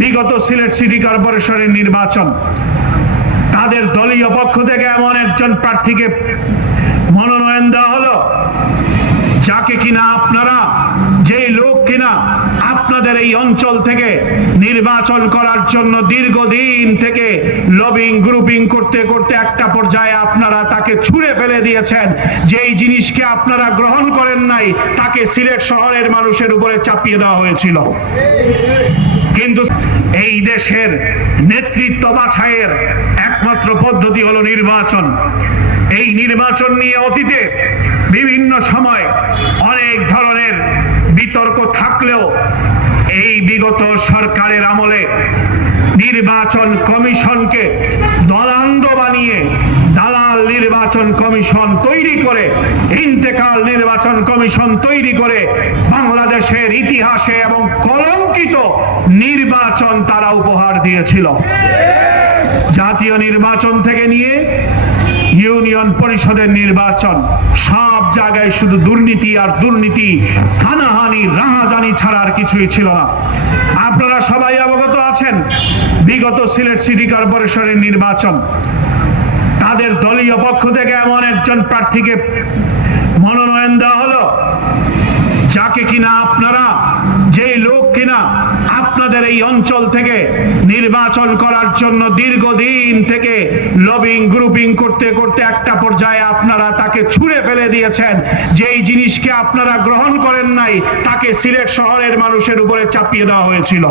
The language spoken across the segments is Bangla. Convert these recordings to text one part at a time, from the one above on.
বিগত সিলেট সিটি কর্পোরেশনের নির্বাচন, তাদের দলীয় পক্ষ থেকে এমন একজন প্রার্থীকে মনোনয়ন দেওয়া হলো যাকে কিনা আপনারা, যেই লোক কিনা আপনাদের এই অঞ্চল থেকে নির্বাচন করার জন্য দীর্ঘদিন থেকে লবিং গ্রুপিং করতে করতে একটা পর্যায়ে আপনারা তাকে ছুঁড়ে ফেলে দিয়েছেন। যেই জিনিসকে আপনারা গ্রহণ করেন নাই তাকে সিলেট শহরের মানুষের উপরে চাপিয়ে দেওয়া হয়েছিল। কিন্তু এই দেশের নেতৃত্ব বাছাইয়ের একমাত্র পদ্ধতি হলো নির্বাচন। এই নির্বাচন নিয়ে অতীতে বিভিন্ন সময় অনেক ধরনের বিতর্ক থাকলেও এই বিগত সরকারের আমলে নির্বাচন কমিশনকে দলান্ধ বানিয়ে দালাল নির্বাচন কমিশন তৈরি করে, ইন্তেকাল নির্বাচন কমিশন তৈরি করে বাংলাদেশের ইতিহাসে এবং কলঙ্কিত নির্বাচন তারা উপহার দিয়েছিল। জাতীয় নির্বাচন থেকে নিয়ে ইউনিয়ন পরিষদের নির্বাচন, সব জায়গায় শুধু দুর্নীতি আর দুর্নীতি, হানাহানি রাহাজানি ছাড়া আর কিছুই ছিল না। আপনারা সবাই অবগত আছেন, বিগত সিলেট সিটি কর্পোরেশনের নির্বাচন, তাদের দলীয় পক্ষ থেকে এমন একজন প্রার্থীকে মনোনয়ন দেওয়া হলো যাকে কিনা আপনারা, যেই লোক কিনা আপনাদের এই অঞ্চল থেকে নির্বাচন করার জন্য দীর্ঘদিন থেকে লবিং গ্রুপিং করতে করতে একটা পর্যায়ে আপনারা তাকে ছুঁড়ে ফেলে দিয়েছেন। যেই জিনিসকে আপনারা গ্রহণ করেন নাই তাকে সিলেট শহরের মানুষের উপরে চাপিয়ে দেওয়া হয়েছিল।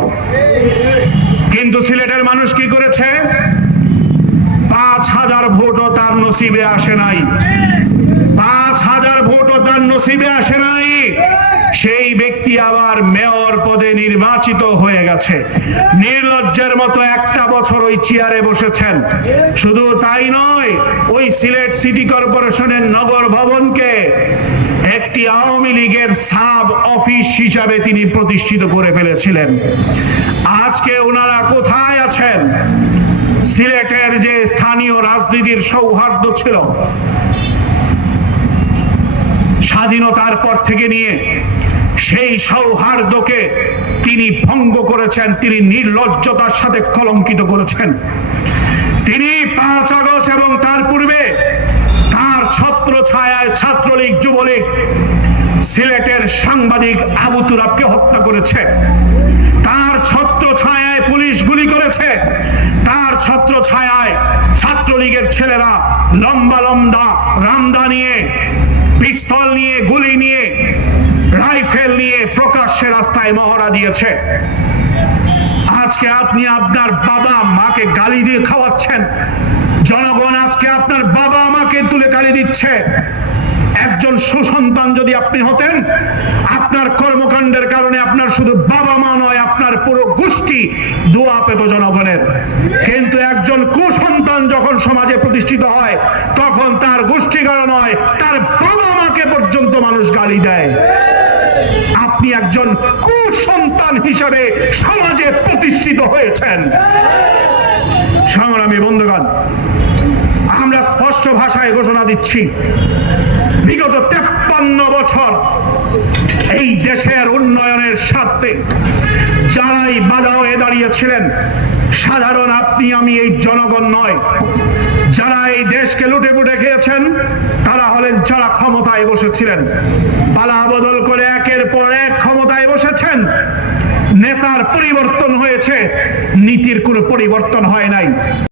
কিন্তু সিলেটের মানুষ কি করেছে? ৫,০০০ ভোটও তার নসিবে আসে নাই। ৫,০০০ ভোটও তার নসিবে আসে নাই। সেই ব্যক্তি আবার মেয়র পদে নির্বাচিত হয়ে গেছে। নির্লজ্জের মতো একটা বছর ওই চেয়ারে বসেছেন। শুধু তাই নয়, ওই সিলেট সিটি কর্পোরেশনের নগর ভবনকে একটি আওয়ামী লীগের সাব অফিস হিসাবে তিনি প্রতিষ্ঠিত করে ফেলেছিলেন। আজকে ওনারা কোথায় আছেন? সিলেটের যে স্থানীয় রাজনীতির সৌহার্দ্য ছিল, স্বাধীনতার পর থেকে নিয়ে সেই সৌহার্দ্যকে তিনি ভঙ্গ করেছেন, তিনি নির্লজ্জতার সাথে কলঙ্কিত করেছেন। তিনি ৫ আগস্ট এবং তার পূর্বে তার ছত্র ছায়ায় ছাত্রলীগ যুবলীগ সিলেটের সাংবাদিক আবু তুরাবকে হত্যা করেছে। তার ছত্র ছায়ায় পুলিশ গুলি করেছে। তার ছত্র ছায়ায় ছাত্রলীগের ছেলেরা লম্বা লম্বা রামদা নিয়ে, পিস্তল নিয়ে, গুলি নিয়ে, রাইফেল নিয়ে প্রকাশ্যে রাস্তায় মহড়া দিয়েছে। আজকে আপনি আপনার বাবা মাকে গালি দিয়ে খাওয়াচ্ছেন। জনগণ আজকে আপনার বাবা মাকে তুলে গালি দিচ্ছে। একজন সুসন্তান যদি আপনি হতেন, আপনার কর্মকাণ্ডের কারণে আপনার শুধু বাবা মা নয়, আপনার পুরো গোষ্ঠী দোয়া পেত জনগণের। কিন্তু একজন কুসন্তান যখন সমাজে প্রতিষ্ঠিত হয়, তখন তার গোষ্ঠীগণ নয়, তার বাবা মাকে পর্যন্ত মানুষ গালি দেয়। আপনি একজন কুসন্তান হিসাবে সমাজে প্রতিষ্ঠিত হয়েছেন। সংগ্রামী বন্ধুগণ, আমরা স্পষ্ট ভাষায় ঘোষণা দিচ্ছি, বিগত 53 বছর এই দেশের উন্নয়নের স্বার্থে যারাই বাধা হয়ে দাঁড়িয়েছিলেন, সাধারণ আপনি আমি এই জনগণ নয়, যারা এই দেশকে লুটে পুটে খেয়েছেন তারা হলেন যারা ক্ষমতায় বসেছিলেন। পালা বদল করে একের পর এক ক্ষমতায় বসেছেন। নেতার পরিবর্তন হয়েছে, নীতির কোনো পরিবর্তন হয় নাই।